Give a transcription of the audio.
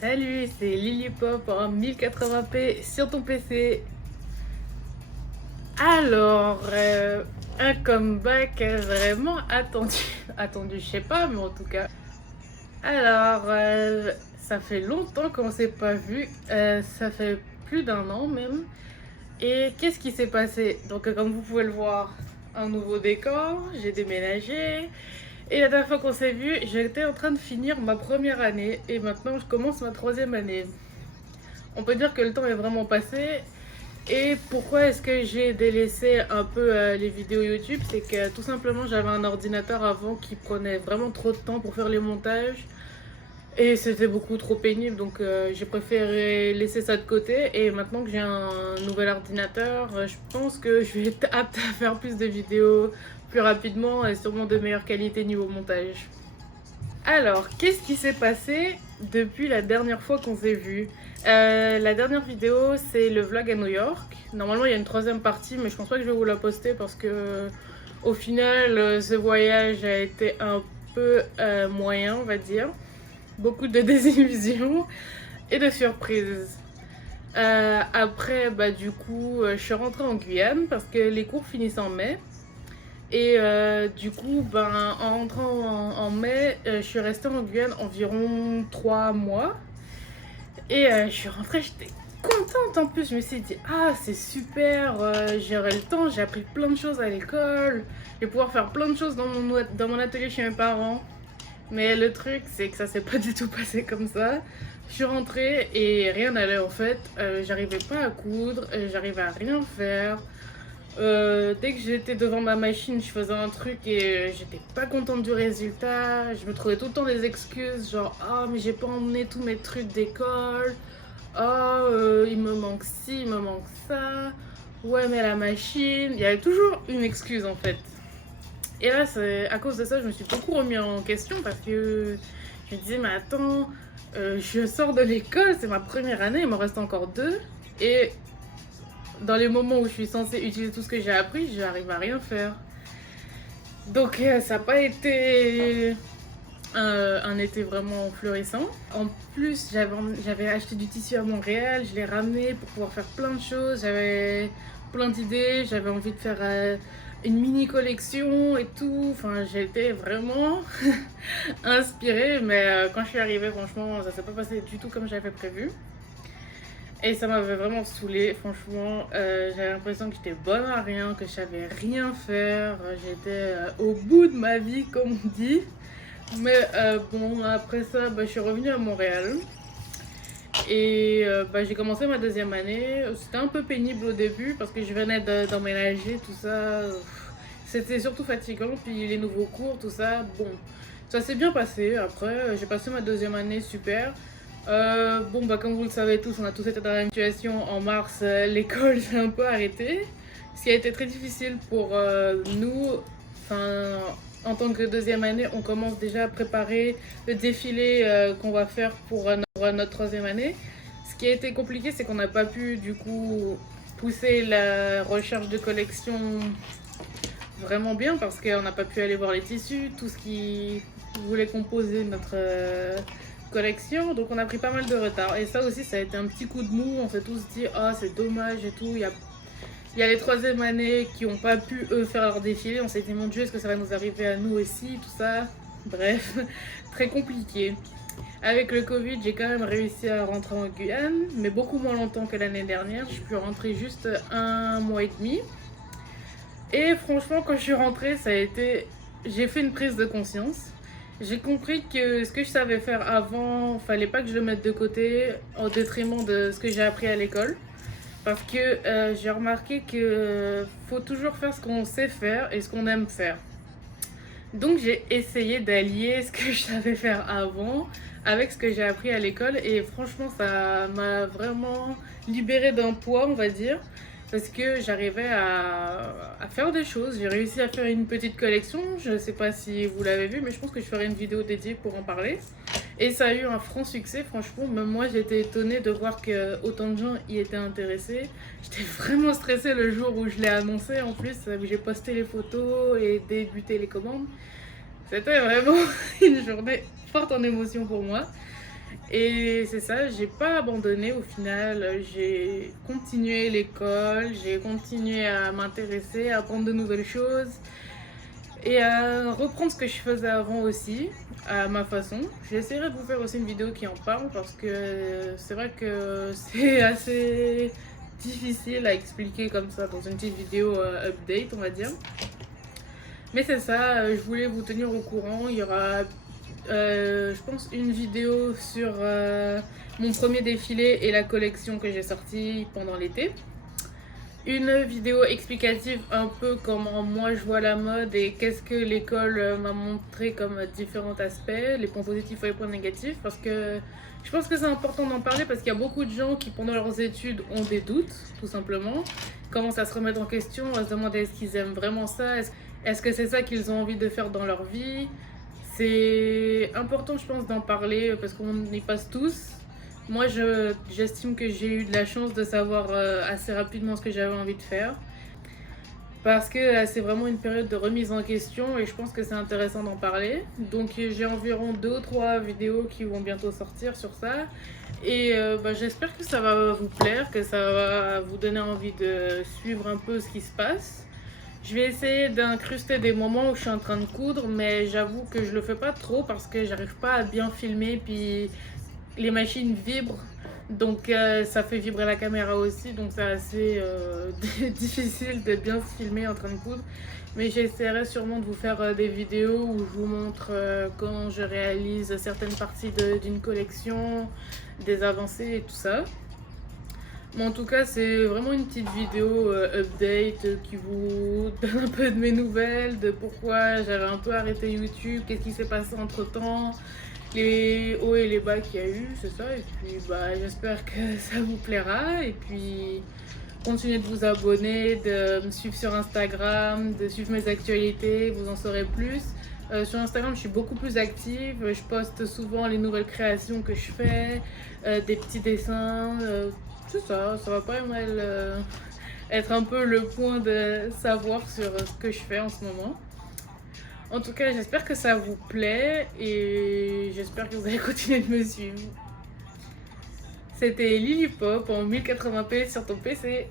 Salut, c'est Lilipop en 1080p sur ton PC. Un comeback vraiment attendu. Attendu, je sais pas, mais en tout cas. Ça fait longtemps qu'on s'est pas vu. Ça fait plus d'un an même. Et qu'est-ce qui s'est passé? Comme vous pouvez le voir, un nouveau décor, j'ai déménagé. Et la dernière fois qu'on s'est vu, j'étais en train de finir ma première année. Et maintenant, je commence ma troisième année. On peut dire que le temps est vraiment passé. Et pourquoi est-ce que j'ai délaissé un peu les vidéos YouTube? C'est que tout simplement j'avais un ordinateur avant qui prenait vraiment trop de temps pour faire les montages. Et c'était beaucoup trop pénible, donc j'ai préféré laisser ça de côté. Et maintenant que j'ai un nouvel ordinateur, je pense que je vais être apte à faire plus de vidéos plus rapidement et sûrement de meilleure qualité niveau montage. Alors, qu'est-ce qui s'est passé depuis la dernière fois qu'on s'est vu? La dernière vidéo, c'est le vlog à New York. Normalement, il y a une troisième partie, mais je pense pas que je vais vous la poster parce que, au final, ce voyage a été un peu moyen, on va dire. Beaucoup de désillusions et de surprises. Je suis rentrée en Guyane parce que les cours finissent en mai. En rentrant en mai, je suis restée en Guyane environ 3 mois. Je suis rentrée, j'étais contente en plus. Je me suis dit, ah, c'est super, j'aurai le temps, j'ai appris plein de choses à l'école. Je vais pouvoir faire plein de choses dans mon atelier chez mes parents. Mais le truc, c'est que ça s'est pas du tout passé comme ça. Je suis rentrée et rien n'allait en fait. J'arrivais pas à coudre, j'arrivais à rien faire. Dès que j'étais devant ma machine, je faisais un truc et j'étais pas contente du résultat. Je me trouvais tout le temps des excuses, genre ah mais j'ai pas emmené tous mes trucs d'école. Ah il me manque ci, il me manque ça. Ouais mais la machine, il y avait toujours une excuse en fait. Et là, à cause de ça, je me suis beaucoup remis en question parce que je me disais mais attends, je sors de l'école, c'est ma première année, il m'en reste encore 2 et dans les moments où je suis censée utiliser tout ce que j'ai appris, j'arrive à rien faire. Donc ça n'a pas été un été vraiment florissant. En plus, j'avais acheté du tissu à Montréal, je l'ai ramené pour pouvoir faire plein de choses. J'avais plein d'idées, j'avais envie de faire une mini collection et tout. Enfin, j'étais vraiment inspirée, mais quand je suis arrivée, franchement, ça s'est pas passé du tout comme j'avais prévu. Et ça m'avait vraiment saoulée, franchement. J'avais l'impression que j'étais bonne à rien, que je savais rien faire. J'étais au bout de ma vie, comme on dit. Mais après ça, je suis revenue à Montréal. J'ai commencé ma deuxième année. C'était un peu pénible au début parce que je venais d'emménager, tout ça. C'était surtout fatigant. Puis les nouveaux cours, tout ça. Bon, ça s'est bien passé. Après, j'ai passé ma deuxième année super. Comme vous le savez tous, on a tous été dans la même situation. En mars, l'école s'est un peu arrêtée. Ce qui a été très difficile pour nous. Enfin, en tant que deuxième année, on commence déjà à préparer le défilé qu'on va faire pour notre troisième année. Ce qui a été compliqué, c'est qu'on n'a pas pu du coup pousser la recherche de collection vraiment bien parce qu'on n'a pas pu aller voir les tissus, tout ce qui voulait composer notre collection. Donc on a pris pas mal de retard. Et ça aussi, ça a été un petit coup de mou. On s'est tous dit, ah, c'est dommage et tout. Il y a les troisième années qui n'ont pas pu, eux, faire leur défilé. On s'est dit, mon Dieu, est-ce que ça va nous arriver à nous aussi, tout ça. Bref, très compliqué. Avec le Covid, j'ai quand même réussi à rentrer en Guyane, mais beaucoup moins longtemps que l'année dernière. Je suis rentrée juste 1 mois et demi. Et franchement, quand je suis rentrée, j'ai fait une prise de conscience. J'ai compris que ce que je savais faire avant, fallait pas que je le mette de côté au détriment de ce que j'ai appris à l'école. Parce que j'ai remarqué que faut toujours faire ce qu'on sait faire et ce qu'on aime faire. Donc j'ai essayé d'allier ce que je savais faire avant avec ce que j'ai appris à l'école et franchement ça m'a vraiment libérée d'un poids, on va dire, parce que j'arrivais à faire des choses. J'ai réussi à faire une petite collection, je ne sais pas si vous l'avez vu, mais je pense que je ferai une vidéo dédiée pour en parler. Et ça a eu un franc succès, franchement. Même moi, j'étais étonnée de voir que autant de gens y étaient intéressés. J'étais vraiment stressée le jour où je l'ai annoncé, en plus, où j'ai posté les photos et débuté les commandes. C'était vraiment une journée forte en émotions pour moi. Et c'est ça, j'ai pas abandonné au final. J'ai continué l'école, j'ai continué à m'intéresser, à apprendre de nouvelles choses et à reprendre ce que je faisais avant aussi, à ma façon. J'essaierai de vous faire aussi une vidéo qui en parle parce que c'est vrai que c'est assez difficile à expliquer comme ça dans une petite vidéo update, on va dire. Mais c'est ça, je voulais vous tenir au courant. Il y aura, je pense, une vidéo sur mon premier défilé et la collection que j'ai sortie pendant l'été. Une vidéo explicative un peu comment moi je vois la mode et qu'est-ce que l'école m'a montré comme différents aspects, les points positifs et les points négatifs, parce que je pense que c'est important d'en parler parce qu'il y a beaucoup de gens qui pendant leurs études ont des doutes, tout simplement, commencent à se remettre en question, à se demander est-ce qu'ils aiment vraiment ça, est-ce que c'est ça qu'ils ont envie de faire dans leur vie. C'est important je pense d'en parler parce qu'on y passe tous. Moi, j'estime que j'ai eu de la chance de savoir assez rapidement ce que j'avais envie de faire. Parce que c'est vraiment une période de remise en question et je pense que c'est intéressant d'en parler. Donc j'ai environ 2 ou 3 vidéos qui vont bientôt sortir sur ça. Et j'espère que ça va vous plaire, que ça va vous donner envie de suivre un peu ce qui se passe. Je vais essayer d'incruster des moments où je suis en train de coudre, mais j'avoue que je le fais pas trop parce que j'arrive pas à bien filmer, puis les machines vibrent, donc ça fait vibrer la caméra aussi, donc c'est assez difficile de bien se filmer en train de coudre. Mais j'essaierai sûrement de vous faire des vidéos où je vous montre comment je réalise certaines parties d'une collection, des avancées et tout ça. Mais en tout cas, c'est vraiment une petite vidéo update qui vous donne un peu de mes nouvelles, de pourquoi j'avais un peu arrêté YouTube, qu'est-ce qui s'est passé entre temps, les hauts et les bas qu'il y a eu, c'est ça. Et puis j'espère que ça vous plaira. Et puis continuez de vous abonner, de me suivre sur Instagram, de suivre mes actualités, vous en saurez plus. Sur Instagram, je suis beaucoup plus active. Je poste souvent les nouvelles créations que je fais, des petits dessins. C'est ça, ça va pas mal être un peu le point de savoir sur ce que je fais en ce moment. En tout cas, j'espère que ça vous plaît et j'espère que vous allez continuer de me suivre. C'était Lily Pop en 1080p sur ton PC.